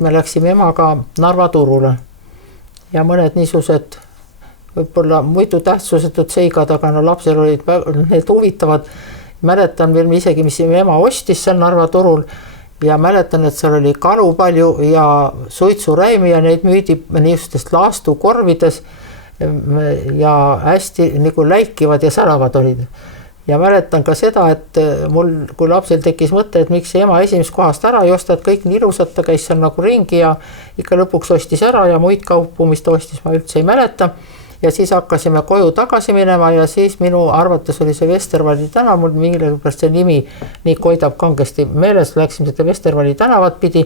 Me läksime emaga Narva turule ja mõned niisugused võib-olla muidu tähtsusetud seigad, aga no lapsel olid need huvitavad. Mäletan veel isegi, mis ema ostis seal Narva turul ja mäletan, et seal oli kalu palju ja suitsuräimi ja neid müüdi niisugustest laastukorvides ja hästi nagu läikivad ja säravad olid. Ja mäletan ka seda, et mul, kui lapsel tekkis mõte, et miks ema esimest kohast ära ei osta, et kõik nii ilusad, ta käis seal nagu ringi ja ikka lõpuks ostis ära ja muid kaupu, mis ta ostis, ma üldse ei mäleta. Ja siis hakkasime koju tagasi minema ja siis minu arvates oli see Vestervalli tänav, mul millegipärast see nimi nii koidab kangesti meeles, läksime seda Vestervalli tänavat pidi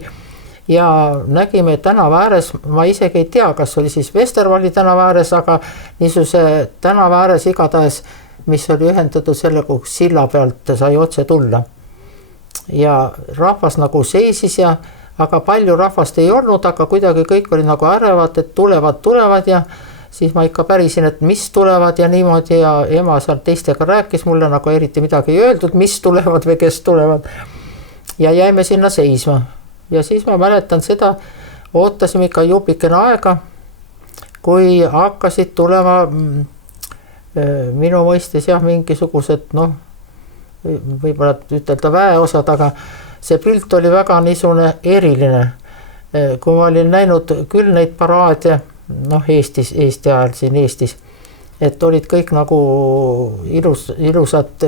ja nägime tänava ääres, ma isegi ei tea, kas oli siis Vestervalli tänava ääres, aga niisuguse tänava ääres igatahes, mis oli ühendatud selle, kui silla pealt sai otse tulla. Ja rahvas nagu seisis ja, aga palju rahvast ei olnud, aga kuidagi kõik oli nagu ärevad, et tulevad ja siis ma ikka pärisin, et mis tulevad ja niimoodi ja ema seal teistega rääkis mulle, nagu eriti midagi ei öeldud, mis tulevad või kes tulevad. Ja jäime sinna seisma. Ja siis ma mäletan seda, ootasime ikka jupikene aega, kui hakkasid tulema minu mõistes jah, mingisugused, noh, võib-olla ütelda väeosad, aga see pilt oli väga niisugune eriline. Kui ma olin näinud küll neid paraade, noh, Eesti ajal siin Eestis, et olid kõik nagu ilusad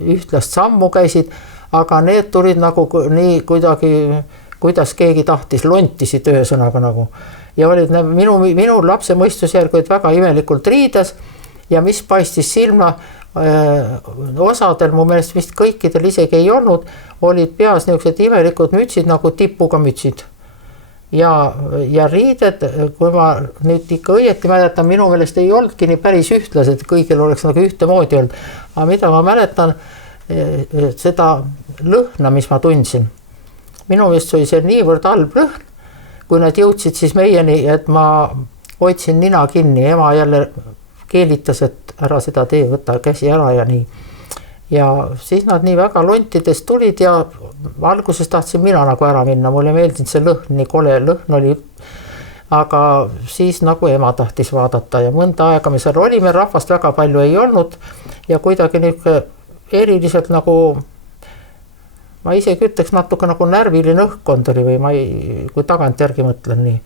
ühtlast sammu käisid, aga need tulid nagu nii kuidagi, kuidas keegi tahtis, lontisid ühesõnaga nagu. Ja olid minu lapse mõistuse järgi olid väga imelikult riides ja mis paistis silma osadel, mu meelest vist kõikidel isegi ei olnud, olid peas niisugused imelikud mütsid nagu tipuga mütsid. Ja riided, kui ma nüüd ikka õieti mäletan, minu meelest ei olnudki nii päris ühtlased, kõigil oleks nagu ühtemoodi olnud. Aga mida ma mäletan, seda lõhna, mis ma tundsin. Minu meelest oli see niivõrd halb lõhn, kui nad jõudsid siis meieni, et ma hoidsin nina kinni, ema jälle keelitas, et ära seda tee, võta käsi ära ja nii. Ja siis nad nii väga lontides tulid ja alguses tahtsin mina nagu ära minna, mulle meeldinud see lõhn, nii kole lõhn oli, aga siis nagu ema tahtis vaadata ja mõnda aega me seal olime, rahvast väga palju ei olnud ja kuidagi niisugune eriliselt nagu, ma isegi ütleks natuke nagu närviline õhkkond oli või kui tagant järgi mõtlen nii.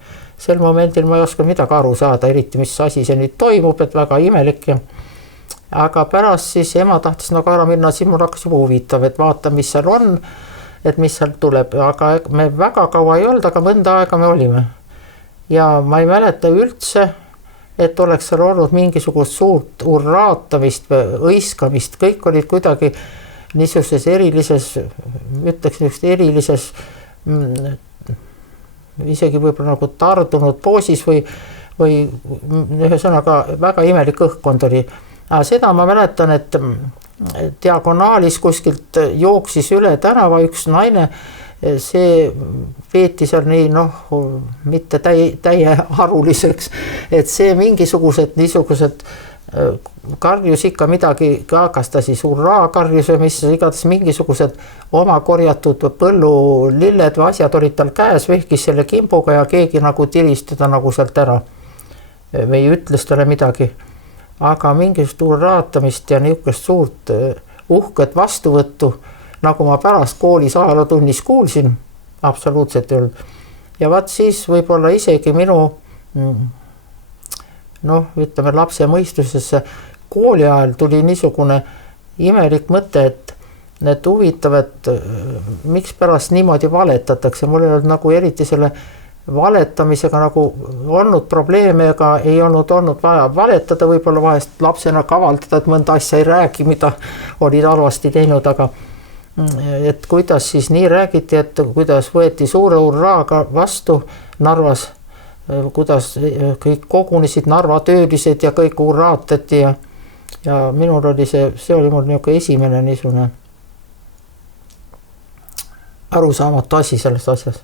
Sel momendil ma ei oska midagi aru saada, eriti mis asi see nüüd toimub, et väga imelik ja aga pärast siis ema tahtis nagu ära minna, siis mul hakkas juba huvitav, et vaata, mis seal on, et mis seal tuleb, aga me väga kaua ei olnud, aga mõnda aega me olime. Ja ma ei mäleta üldse, et oleks seal olnud mingisugust suurt urraatamist, õiskamist, kõik olid kuidagi niisuguses erilises, ütleks niisugust erilises, isegi võib-olla nagu tardunud poosis või ühesõnaga väga imelik õhkkond oli. Seda ma mäletan, et diagonaalis kuskilt jooksis üle tänava üks naine, see peeti seal nii, noh, mitte täie haruliseks, et see mingisugused niisugused karjus ikka midagi, kas ta siis urraa karjus või mis igatahes mingisugused oma korjatud põllulilled või asjad olid tal käes, vehkis selle kimbuga ja keegi nagu tiris teda nagu sealt ära või ütles talle midagi. Aga mingisugust urraatamist ja niisugust suurt uhket vastuvõttu, nagu ma pärast koolis ajalootunnis kuulsin, absoluutselt ei olnud. Ja vaat siis võib-olla isegi minu, noh, ütleme lapse mõistusesse kooli ajal tuli niisugune imelik mõte, et need huvitavad, miks pärast niimoodi valetatakse, mul ei olnud nagu eriti selle valetamisega nagu olnud probleeme, ega ei olnud vaja valetada, võib-olla vahest lapsena kavaldada, et mõnda asja ei räägi, mida olid halvasti teinud, aga et kuidas siis nii räägiti, et kuidas võeti suure urraaga vastu Narvas, kuidas kõik kogunesid Narva töölised ja kõik urraatati ja minul oli see oli mul niisugune esimene niisugune arusaamatu asi selles asjas.